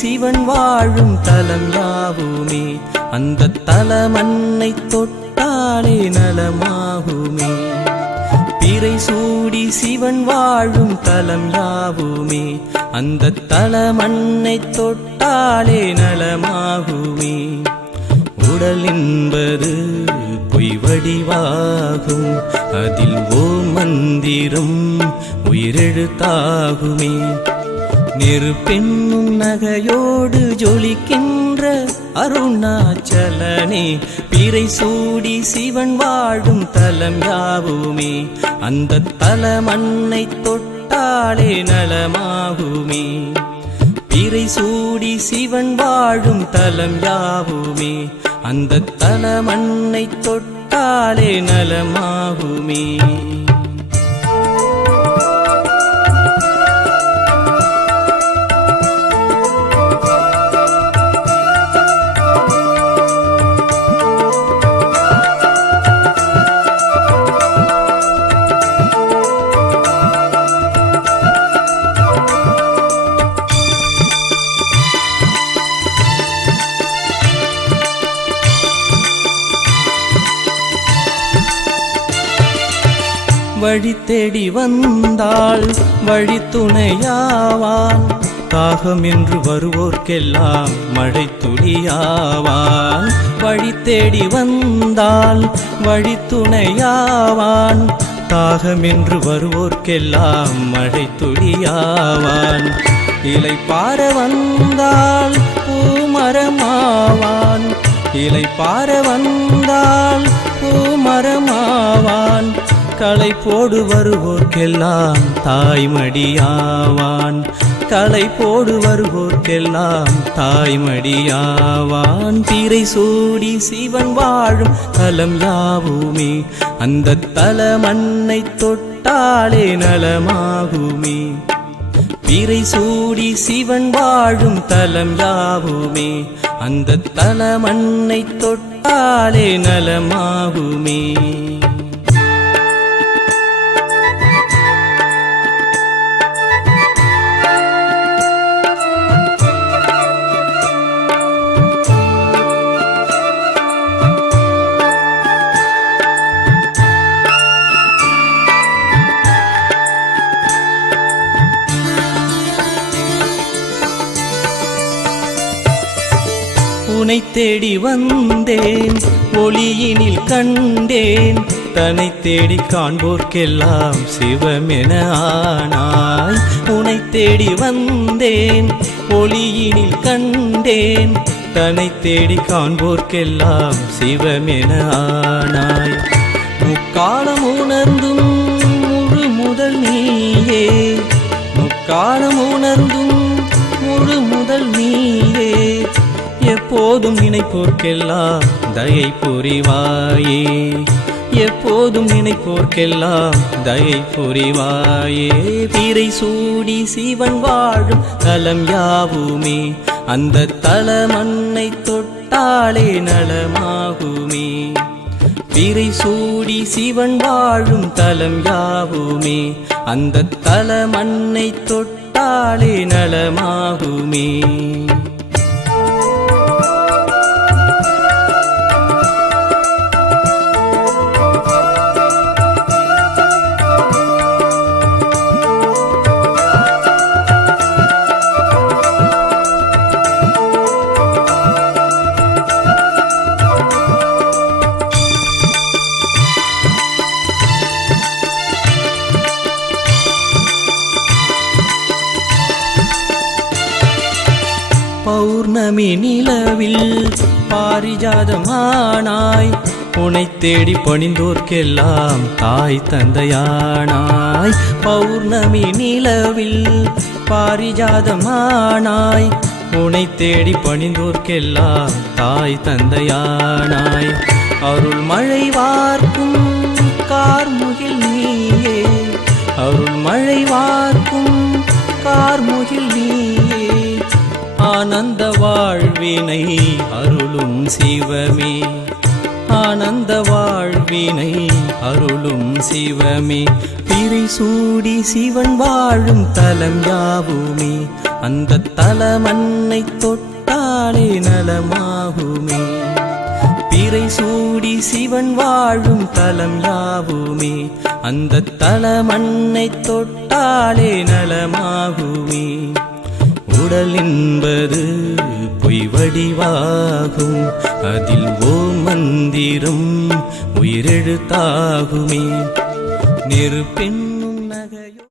சிவன் வாழும் தலம் யாவுமே அந்த தலமன்னை தொட்டாலே நலமாகுமே. பிறை சூடி சிவன் வாழும் தலம் யாவுமே அந்த தலமன்னை தொட்டாலே நலமாகுமே. உடல் என்பது பொய் வடிவாகும் அதில் ஓம் மந்திரம் உயிரெழுத்தாகுமே. நெருப்பென்னும் நகையோடு ஜொலிக்கின்ற அருணாச்சலனே பிறை சூடி சிவன் வாழும் தலம் யாவுமே அந்த தலமன்னை தொட்டாலே நலமாகுமே. பிறை சூடி சிவன் வாழும் தலம் யாவுமே அந்த தலமன்னை தொட்டாலே நலமாகுமே. வழி தேடி வந்தாள் வழி துணையாவான் தாகம் என்று வருவோர்க்கெல்லாம் மழை துளியாவான். வழி தேடி வந்தாள் வழி துணையாவான் தாகம் என்று வருவோர்க்கெல்லாம் மழை துளியாவான். இலை பார வந்தாள் பூமரமாவான் இலை பார வந்தாள் பூமரமாவான். களை போடு வருவோர்க்கெல்லாம் தாய்மடியாவான் களை போடு வருவோர்க்கெல்லாம் தாய்மடியாவான். பிறை சூடி சிவன் வாழும் தலம் யாவுமே அந்த தலமன்னை தொட்டாலே நலமாகுமே. பிறை சூடி சிவன் வாழும் தலம் யாவுமே அந்த தலமன்னை தொட்டாலே நலமாகுமே. உனை தேடி வந்தேன் ஒளியினில் கண்டேன் தன்னை தேடி காண்போர்க்கெல்லாம் சிவமென ஆனாய். உனை தேடி வந்தேன் ஒளியினில் கண்டேன் தன்னை தேடி காண்போர்க்கெல்லாம் சிவமென ஆனாய். முக்காலம் உணர்ந்தும் முழு முதல் நீயே முக்காலம் உணர்ந்தும் முழு முதல் நீயே. எப்போதும் நினைப்போர்க்கெல்லாம் தயை புரிவாயே எப்போதும் நினைப்போர்க்கெல்லாம் தயை புரிவாயே. பிறை சூடி சிவன் வாழும் தலம் யாவுமே அந்த தலமன்னை தொட்டாலே நலமாகுமே. பிறை சூடி சிவன் வாழும் தலம் யாவுமே அந்த தலமன்னை தொட்டாலே நலமாகுமே. பௌர்ணமி நிலவில் பாரிஜாதமானாய் உனை தேடி பணிந்தோர்க்கெல்லாம் தாய் தந்தையானாய். பௌர்ணமி நிலவில் பாரிஜாதமானாய் உனை தேடி பணிந்தோர்க்கெல்லாம் தாய் தந்தையானாய். அருள் மழை வார்க்கும் கார்முகில் நீயே அருள் மழை வார்க்கும் கார்முகில் நீயே. ஆனந்த வாழ்வினை அருளும் சிவமே ஆனந்த வாழ்வினை அருளும் சிவமே. பிறை சூடி சிவன் வாழும் தலம் யாவுமே அந்த தலமன்னை தொட்டாலே நலமாகுமே. பிறை சூடி சிவன் வாழும் தலம் யாவுமே அந்த தலமன்னை தொட்டாலே நலமாகுமே. உடல் என்பது பொய் வடிவாகும் அதில் ஓம் மந்திரம் உயிரெழுத்தாகுமே. நெருப்பெண்